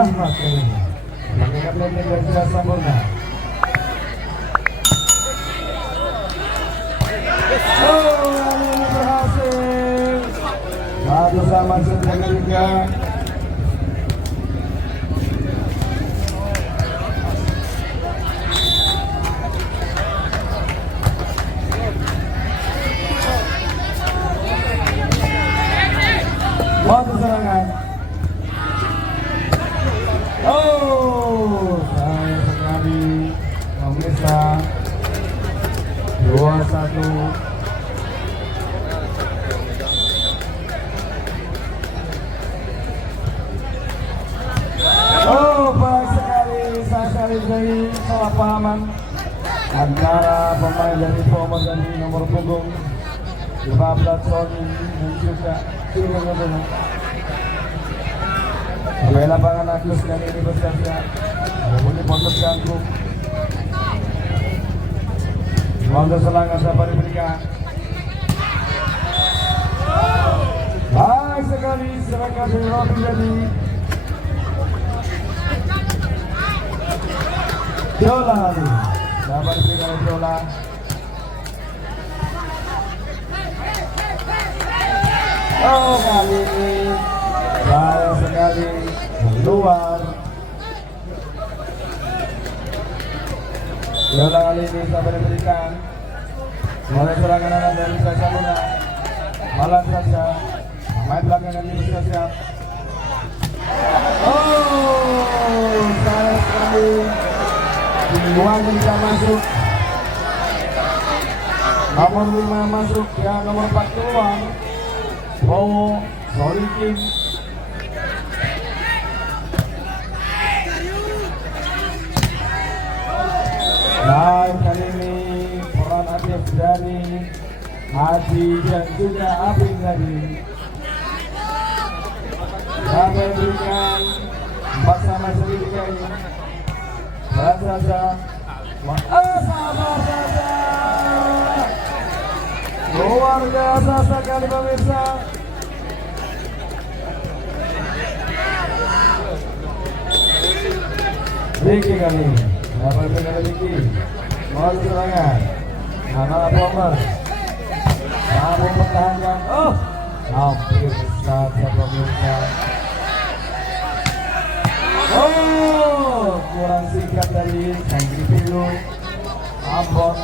Ahmad ini mengingat landing dari sudah sempurna. Oh, ini berhasil. Satu sama set yang ketiga. Satu serangan. Oh, sayang sekali pemirsa. 2-1. Oh, baik sekali. Saya dari salah pahaman antara pemain dari Pomor dan nomor punggung 15 Sony dan juga Sirwangono. Pemain lapangan Agus dan ini bersiap-siap menghubungi pondok Jangkung. Untuk serangan dapat diberikan. Baik sekali serangan dari Robi jadi Viola dapat diberikan Viola. Oh, kali ini sayang sekali keluar. Viola kali ini dapat diberikan. Mulai serangan anak dari Sasamuna. Malam saja main belakangan ini siap-siap. Oh, sayang sekali. Dibuang bisa masuk. Nomor 5 masuk ya, nomor 4 keluar. Oh, sorry King. Nah, kali ini peran aktif dari Haji dan juga Abing tadi. Sampai berikan 4 sama segitiga ini. Berat saja. Sabar saja. Luar biasa sekali pemirsa. Ricky kali ini dapat dengan Ricky. Mau serangan anak Pomor mampu mempertahankan. Oh, hampir saja pemirsa. Oh, kurang singkat dari Henry Pilu. Ambon.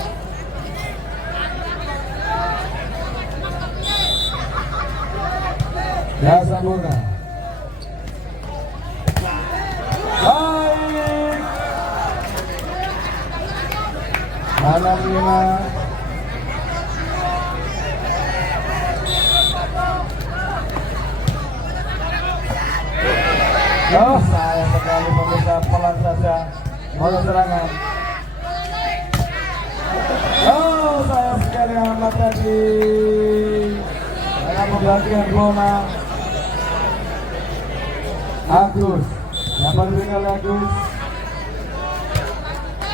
Ya sempurna. Baik. 65. Oh, sayang sekali pemirsa, pelan saja mau serangan. Oh, sayang sekali Ahmad tadi. Saya membagikan bola. Agus dapat diberikan Agus.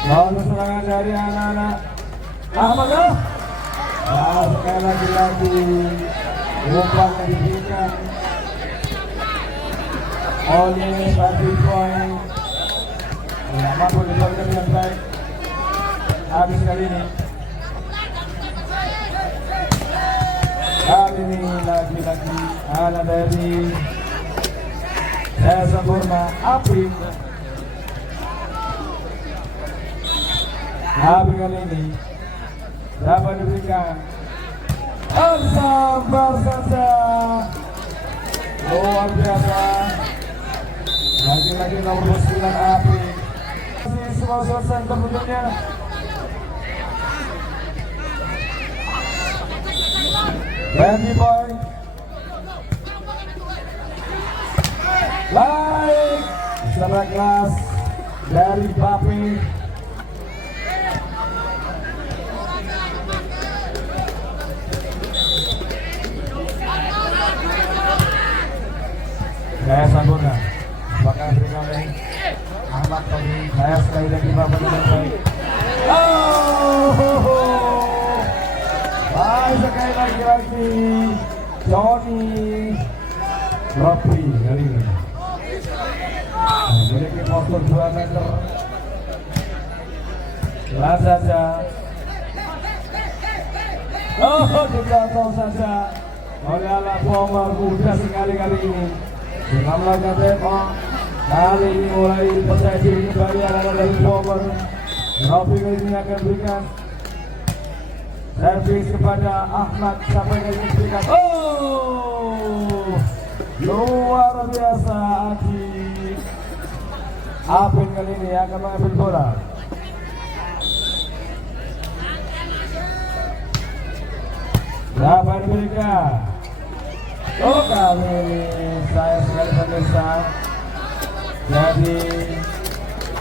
Lalu serangan dari anak-anak Ahmad. Nah, sekali lagi umpan yang diberikan oleh Badi Boy. Tidak mampu dilakukan dengan baik. Habis kali ini. Kali ini lagi-lagi anak dari Saya sempurna Api. Api kali ini dapat diberikan. Sabar saja. Luar biasa. Lagi-lagi nomor 9 Api. Semua selesai terbentuknya. Randy Boy. Baik, sebelah kelas dari Bapi. Saya sempurna. Apakah berikan oleh Ahmad tadi? Saya sekali lagi Bapak dengan baik. Oh, baik sekali lagi Johnny Robi kali ini. postur 2 meter. Pelan saja. Oh, dijatuh saja oleh anak Pomar. Mudah sekali kali ini. Dengan melakukan tembak. Kali ini mulai percaya diri kembali anak dari Pomar. Rofi kali ini akan berikan servis kepada Ahmad. Sampai kali ini berikan. Oh, luar biasa Adi. Apin kali ini akan mengambil bola. Dapat diberikan. Oh, kali ini saya sekali pemirsa. Jadi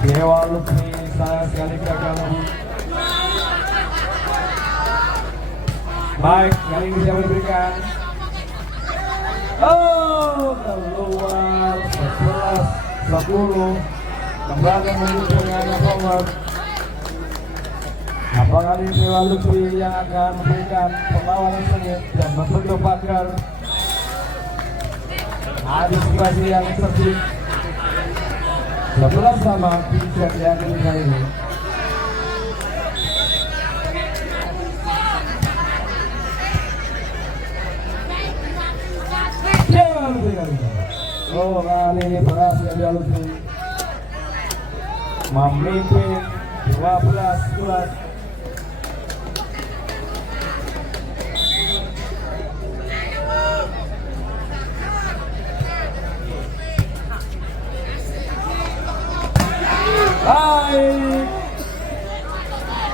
Dewa Lutfi saya sekali gagal. Baik, kali ini siapa diberikan? Oh, keluar 11-10. Kembali menuju dengan Pomar. Apa kali ini Dewa Lutfi yang akan memberikan perlawanan sengit dan membentuk pagar. Antisipasi yang cerdik. 11 sama bisa yang ketiga ini. Dewa Lutfi kali ini. Oh, kali ini berhasil Dewa Lutfi memimpin 12-11.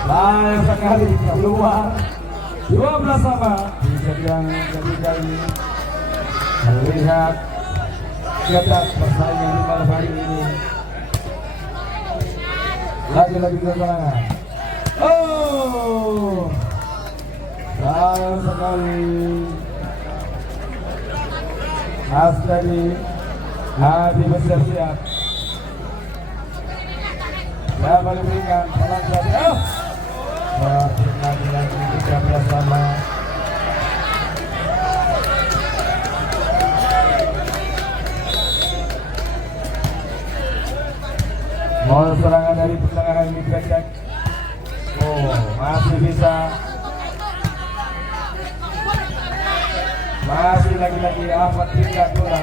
Baik sekali keluar 12 sama di set yang ketiga ini. Melihat ketat persaingan di malam hari ini. Lagi-lagi keterangan. Oh, sayang sekali. Mas tadi Hadi bersiap-siap. Dapat diberikan pelan saja. Lagi-lagi 13 sama. Mau serangan dari pertengahan ini pendek. Oh, masih bisa. Masih lagi-lagi Ahmad tinggal bola.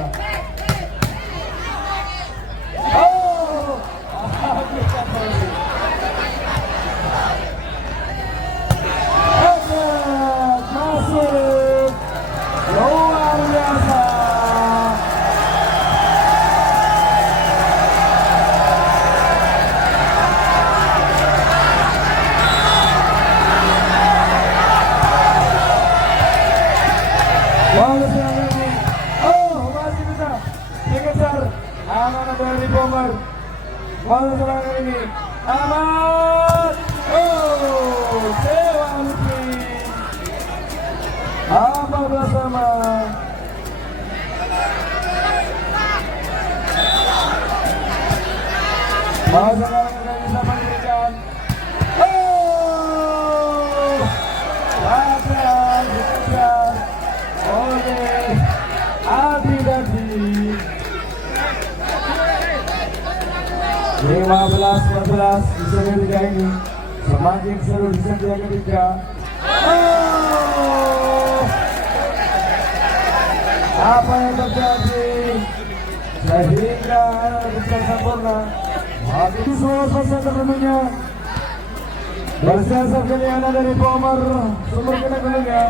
Oh, masuk luar biasa. Oh, masih bisa dikejar anak dari Pomar. Bola serangan ini aman. Oh, Dewa Lutfi apa bersama. Bola serangan ini bisa memberikan. Oh, gagal dikejar oleh Adi Dadi. 15-14 di set ketiga ini. Semakin seru di set yang ketiga. Oh, apa yang terjadi sehingga bisa sempurna. Waktu itu semua selesai terpenuhnya. Bersiasat kali anak dari Pomar sumber kena dulunya.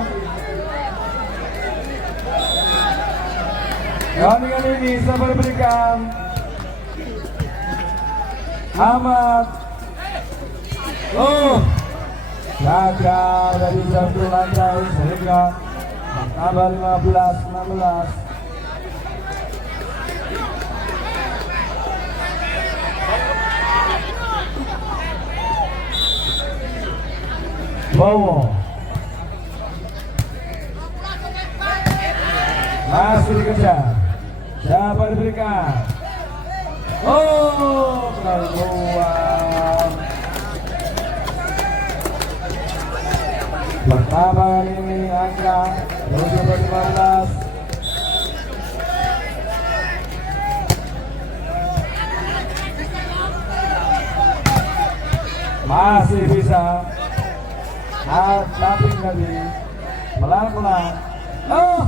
Kali ini saya berikan Ahmad. Oh, gagal dari satu lantai sehingga tambah 15-16. Bowo masih dikejar. Siapa diberikan? Oh, keluar. Pertama ini angka 15. Masih bisa. Tapping lagi. Pelan-pelan. Oh.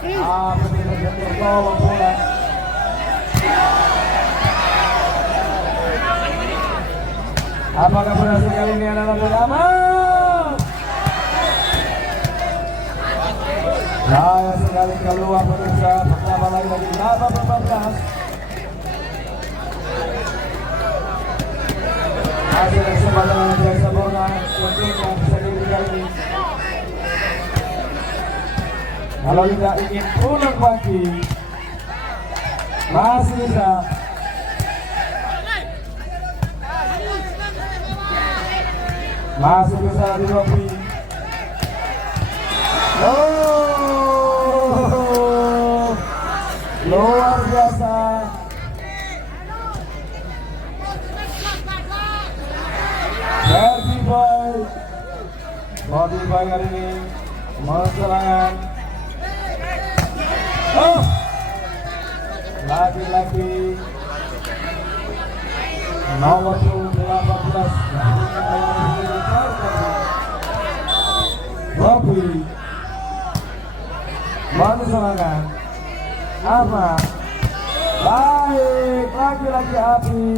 Benar-benar tertolong bola. Apakah berhasil kali ini adalah aman? Saya sekali keluar pemirsa. Pertama lagi 8-14. Hasil kesempatan dari Saborna tentunya bisa diri kali ini. Kalau tidak ingin pulang pagi, masih bisa. Masih bisa dilobi. Oh, luar biasa. Body boy hari ini serangan. Oh, lagi-lagi nomor 18 Bobby baru serangan apa baik lagi-lagi api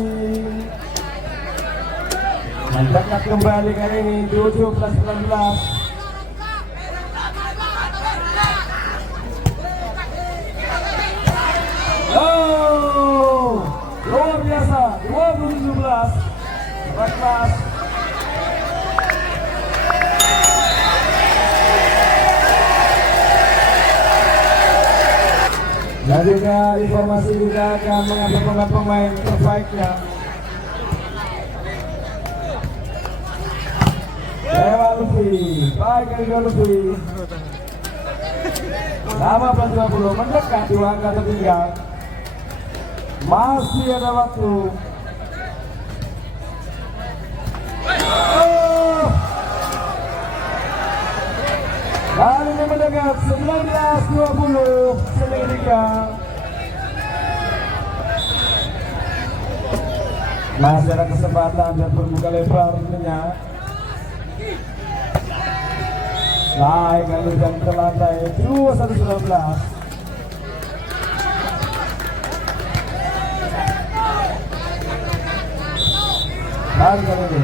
mendekat kembali kali ini 17-19. Oh, luar biasa 2017 14. Selanjutnya informasi kita akan mengambil pemain terbaiknya. Dewa Luffy, baik dari Dewa Luffy. 18-20 mendekat dua angka tertinggal. Masih ada waktu. Oh. Kali ini mendekat 19-20 Senegal. Masih ada kesempatan dan berbuka lebar tentunya. Baik, lalu dan ke lantai 21-19. Dan kali ini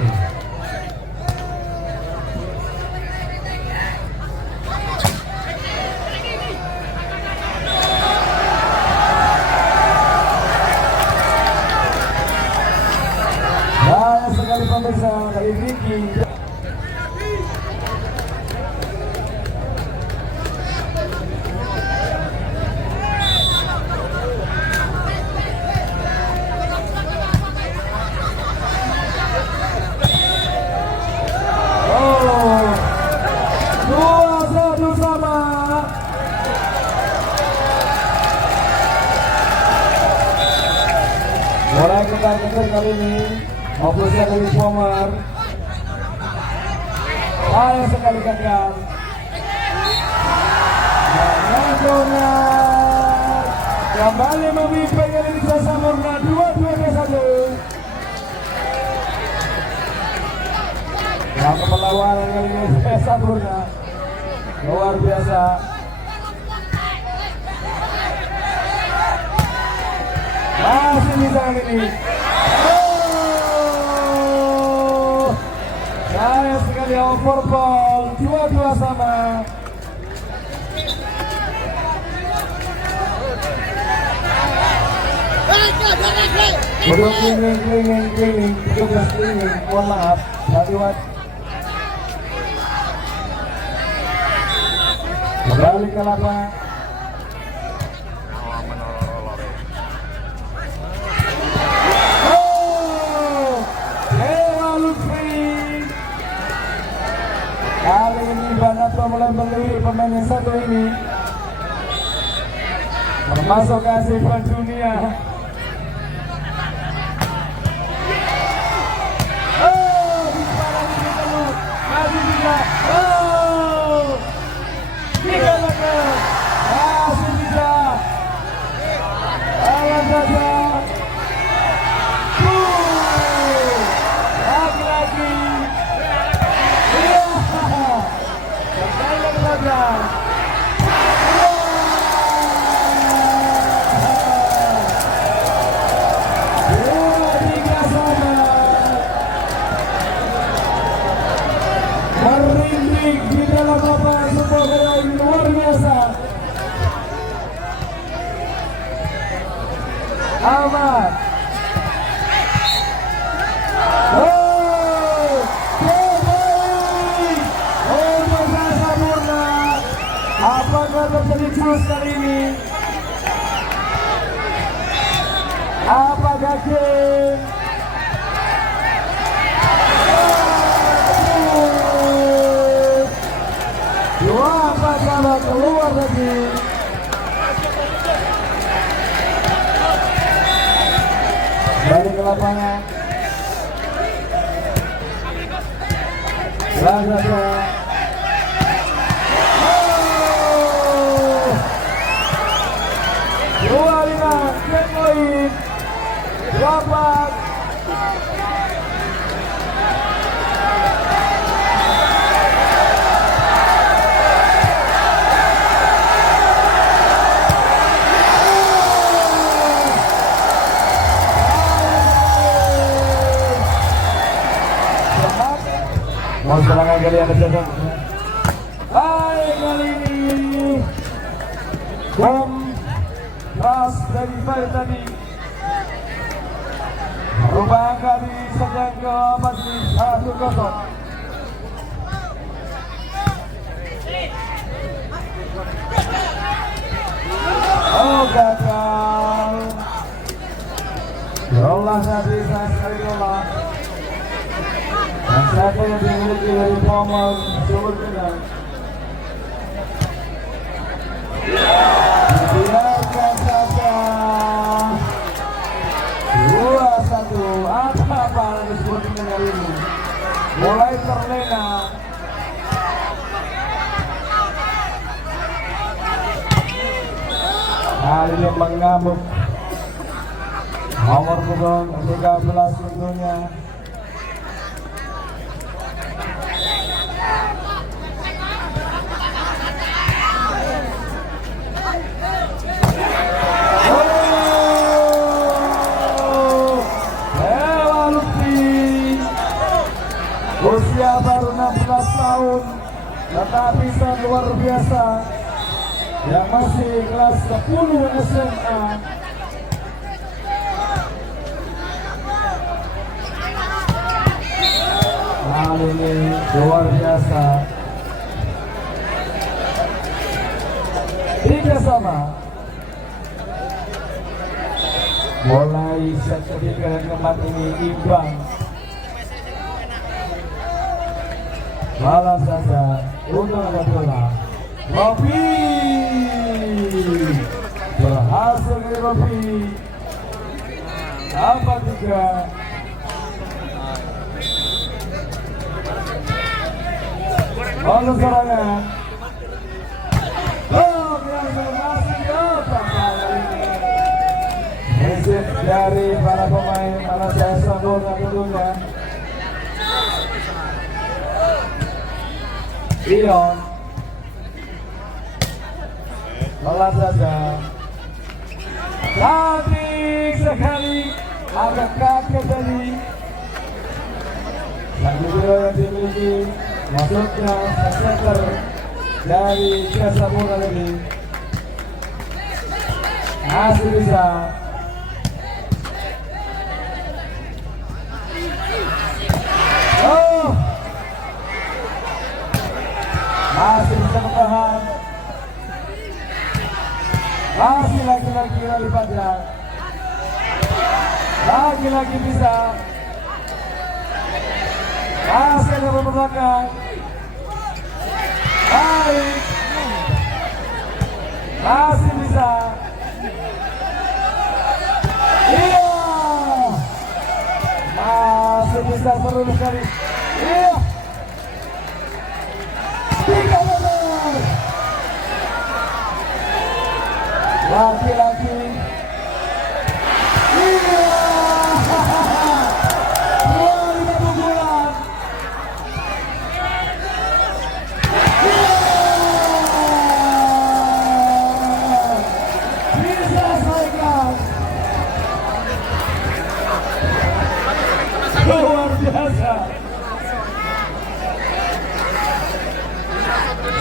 banyak sekali pemirsa dari Vicky. Mulai ketar-ketar kali ini Ofisial dari Pomar. Sayang sekali gagal. Nasional kembali memimpin kali ini Sasamurna 2-2-1. Yang perlawanan kali ini Sasamurna luar biasa. Masih bisa ini. Oh, sayang sekali overball 2-2 sama. Belum keliling, tugas keliling, mohon maaf, lewat. Kembali ke lapangan. Kali ini Banato mulai melirik pemain yang satu ini, termasuk kasih dunia. Oh, masih bisa. Oh, tiga lekas, masih bisa. Alam saja. saja. Merinding di dalam lapangan sebuah gaya yang luar biasa. Ahmad. Oh, terbaik. Oh, Jasa Murna. Apakah terjadi jurus kali ini? Apakah game? Dua pasangan keluar lagi. Balik ke lapangan. Raja. Oh. 25 game point. 8. Mau serangan kali ada jasa. Hai kali ini bom ras dari Fire tadi merubah angka di segmen ke-4 di 1-0. Oh gagal. Rolah tadi sekali rolah. Dan satu yang dimiliki dari Pomol Sumur Pinang. Dibiarkan saja. 2-1. Apa yang disebut Pinang hari ini? Mulai terlena. Kali ini mengamuk. Nomor punggung 13 tentunya. Usia baru 16 tahun, tetapi sangat luar biasa, yang masih kelas 10 SMA. Hal ini luar biasa. 3-3. Mulai set ketiga dan keempat ini imbang. Malah saja untuk ada bola. Rofi berhasil dari Rofi. 4-3. Lalu serangan. Oh, yang berhasil dapat kali ini. Mesej dari para pemain para Jasa Murna tentunya. Ion lelah saja. Cantik sekali. Agak kaget tadi. Lagi video yang dimiliki masuknya center dari Jasa Murna tadi. Masih bisa. Oh, masih bisa bertahan. Masih lagi-lagi Rally Panjang. Lagi-lagi bisa. Masih ada belakang. Baik. Masih bisa. Iya. Masih bisa seru sekali. Iya. 3 meter. Laki-laki. Iya. 2 pukulan. Iya.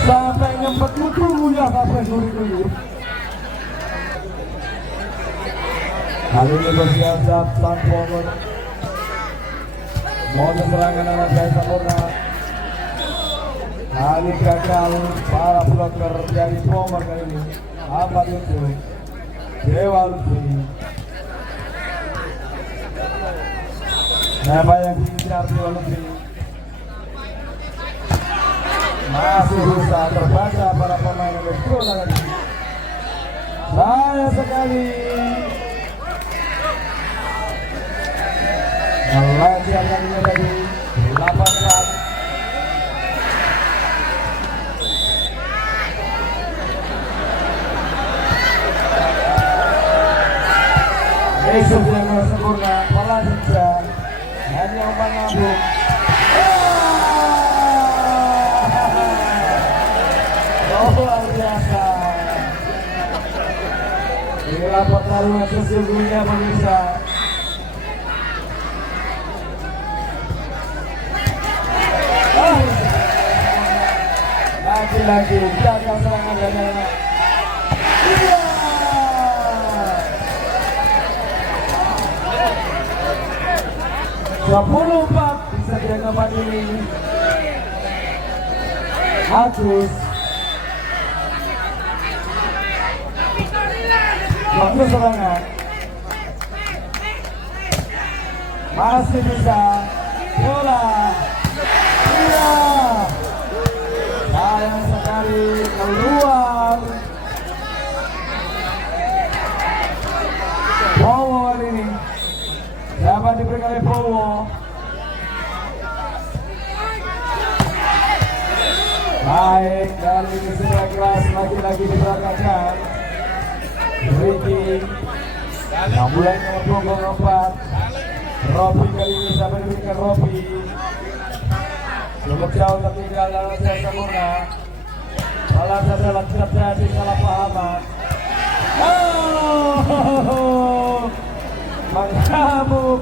sampai nyempet kudu ya kapan dulu. Kali ini bersiap-siap Sang Pomor mau serangan anak saya sempurna. Kali gagal para bloker dari Pomor kali ini. Apa itu? Dewa Lutfi. Siapa yang diincar Dewa Lutfi? Masih bisa terbaca para pemain yang bola lagi. Saya sekali. Lagi akan menjadi 8 run. Besok yang sempurna, pola saja. Hanya umpan ngabung. Luar biasa. Inilah pertarungan sesungguhnya pemirsa. Lagi-lagi jaga serangan dari anak. Iya. 24 bisa dianggap ini. Agus. Waktu serangan. Masih bisa. Bola. Iya. Sayang sekali keluar. Bowo ini dapat diberikan oleh Bowo. Baik, kali ini sudah keras lagi-lagi diberangkatkan. Ricky yang mulai nomor punggung 4. Robi kali ini dapat diberikan Robi. Cukup jauh tertinggal dalam saya sempurna. Salah salah terjadi salah pahaman. Mengamuk,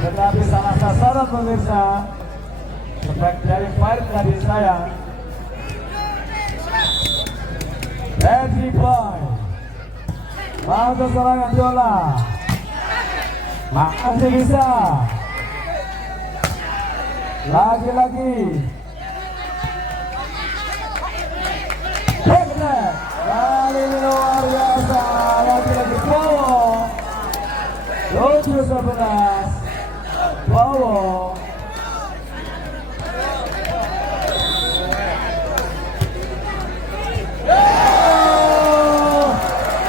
tetapi salah sasaran pemirsa. Sebab dari fight tadi saya. Daddy Boy. Masuk serangan Jola. Masih bisa. Lagi-lagi Heknet. Kali ini luar biasa. Lagi-lagi Bowo. 7-11 Bowo.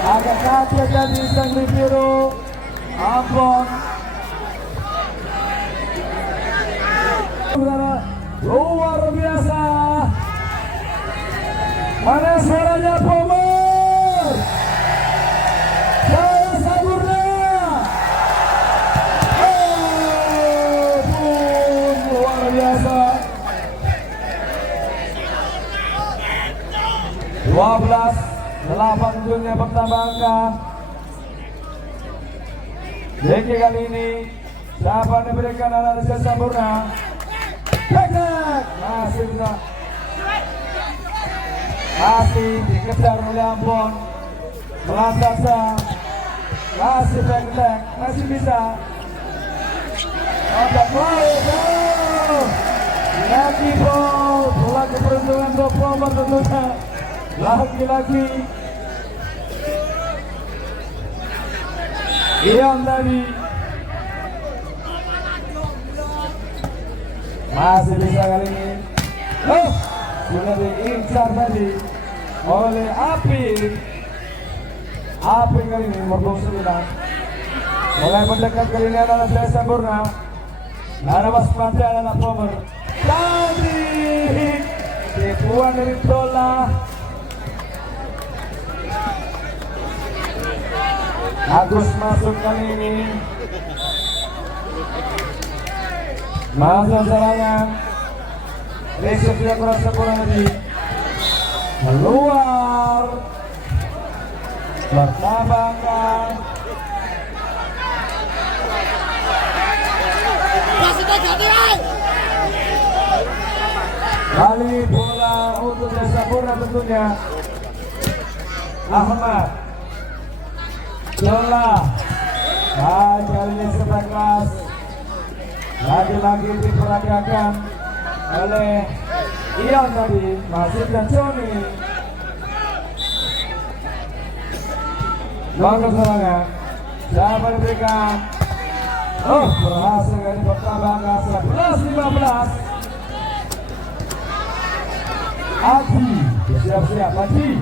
Agak kaget jadi sang biru. Ampun. Luar biasa. Mana suaranya Pomor? Saya sempurna. Luar biasa. 12-8 dunia bertambah angka. Jadi kali ini siapa yang diberikan analisis sempurna? Teknik masih bisa, masih dikejar oleh Ambon. Melantarsa masih teknik, masih bisa. Ada gol, lagi gol, lagi peruntungan untuk Pomor tentunya. Lagi-lagi Ion tadi masih bisa kali ini. Sudah diincar tadi oleh Api. Api kali ini nomor 9. Mulai mendekat kali ini adalah saya sempurna. Ada waspada anak Pomor. Tadi tipuan dari Dola. Agus masuk kali ini. Masuk serangan. Resep tidak kurang sempurna lagi. Keluar. Bertambahkan. Kali bola untuk Jasa Murna tentunya. Ahmad Jola. Baik, kali ini serta keras lagi-lagi diperagakan oleh Ion tadi, Masih dan Joni. Langkah serangan siapa diberikan? Oh, berhasil dari pertama 11-15. Adi, siap-siap Adi.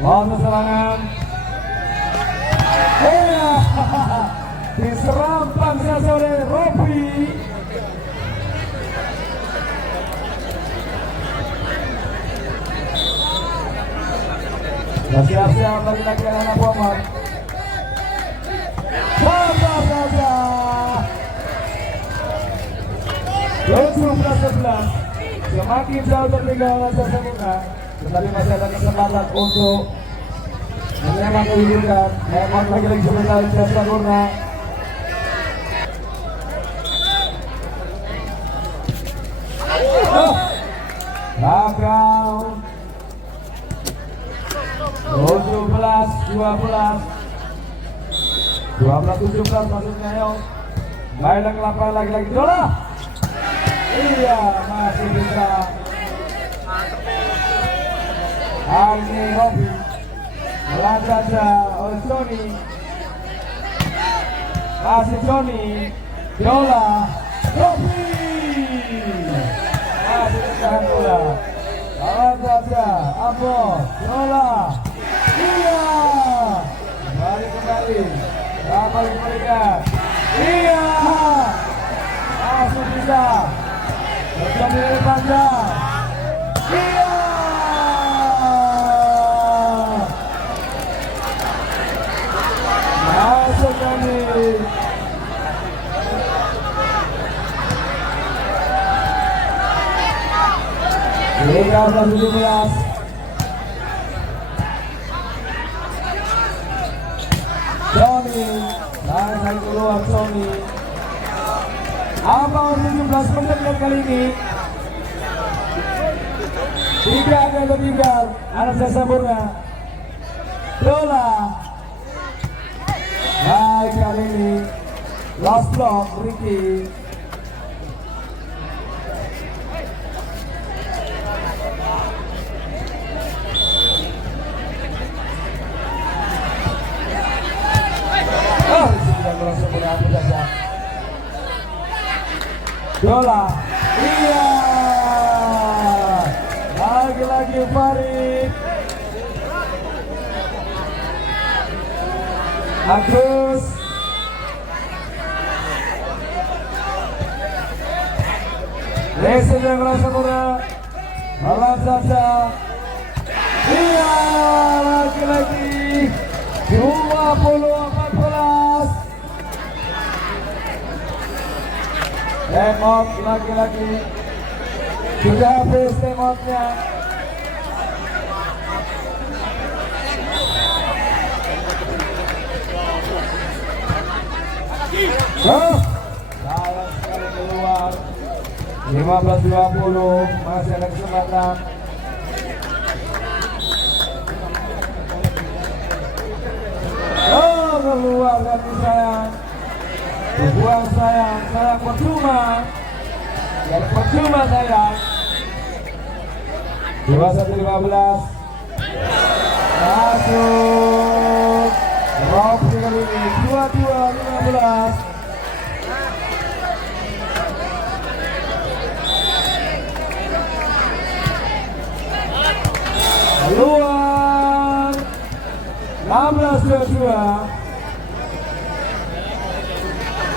Langkah serangan. Diserampang saja oleh Robi. Siap-siap lagi-lagi anak Muhammad. Mantap saja. 17-11. Semakin jauh tertinggal Jasa Murna, tetapi masih ada kesempatan untuk menyelamatkan kehidupan. Hemat lagi-lagi sebentar Jasa Murna. Gagal. 12-17 maksudnya. Ayo baiklah ke lapangan lagi-lagi Jola. Iya, masih bisa. Hari ini Robi melanda oleh Joni. Masih Joni. Jola. Robi masih ditahan bola. Lawan saja Ambon. Jola. Iya, kembali dapat diberikan. Iya, masih bisa terjadi dari panjang. Iya, masuk kali. Tiga 17. Sony, lari keluar Sony. Apa 17 menit kali ini? 3 akan tertinggal. Anak Jasa Murna. Dola. Baik kali ini. Last block Ricky. Dola, iya, lagi-lagi Farid, Agus, Lesen yang merasa murah, malam saja, iya, lagi-lagi 20-14. Temot lagi-lagi sudah habis temotnya. Sayang sekali keluar. 15-20 masih ada kesempatan. Keluar dari sayang. Dibuang sayang percuma. Dan percuma sayang. 21-15. Masuk. Rob kali ini 22-15. Keluar 16-22.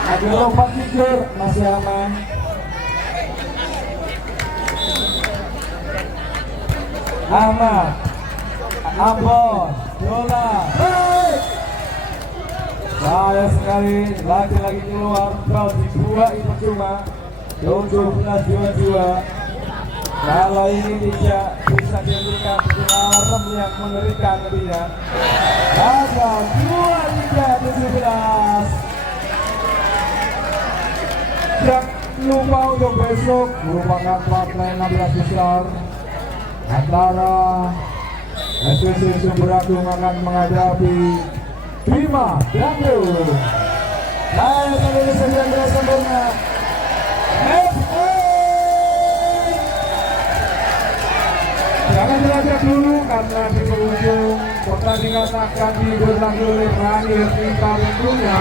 Ada lompat tidur, masih aman. Ahmad, Ambon, Dola, baik. Sayang sekali, lagi-lagi keluar. Kalau dibuat itu cuma 17-22. Kalau ini tidak bisa diberikan alarm yang mengerikan lebihnya. Ada 2-3-17. lupa untuk besok merupakan partai 16 besar antara SPC Sumberagung akan menghadapi Bima Bandung. Saya tadi sedang sempurna. Jangan belajar dulu karena di penghujung pertandingan akan diberlangsung oleh terakhir kita tentunya.